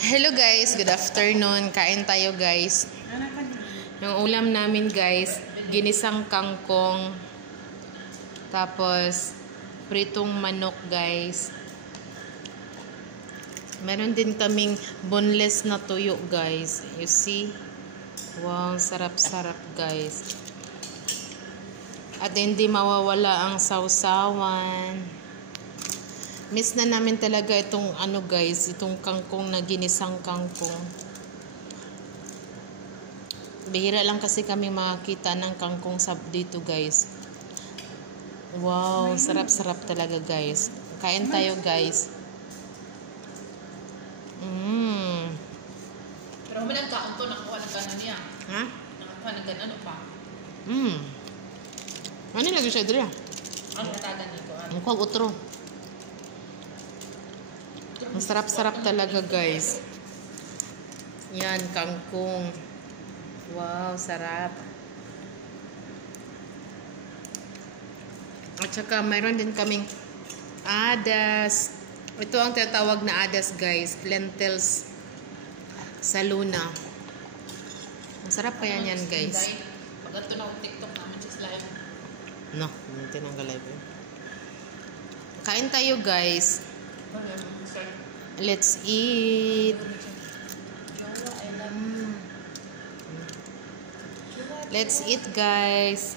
Hello guys, good afternoon. Kain tayo guys. Yung ulam namin guys, ginisang kangkong. Tapos pritong manok guys. Meron din kaming boneless na tuyo guys. You see? Wow, sarap-sarap guys. At hindi mawawala ang sausawan. Miss na namin talaga itong ano guys, itong kangkong na ginisang kangkong. Bihira lang kasi kami makakita ng kangkong dito guys. Wow, sarap-sarap talaga guys. Kain tayo guys. Pero may nagkaon to, nakuha ng gano'n niya. Ha? Nakuha ng gano'n pa. Ano lagi siya dito? Ang katagan nito. Ang kuwag utro. Ang sarap-sarap talaga guys. Yan, kangkong. Wow, sarap. At saka mayroon din kaming adas. Ito ang tinatawag na adas guys. Lentils sa luna. Ang sarap pa yan guys. Pag ito na TikTok namin sa live. No, hindi tinanggal live. Kain tayo guys. Let's eat. Let's eat guys.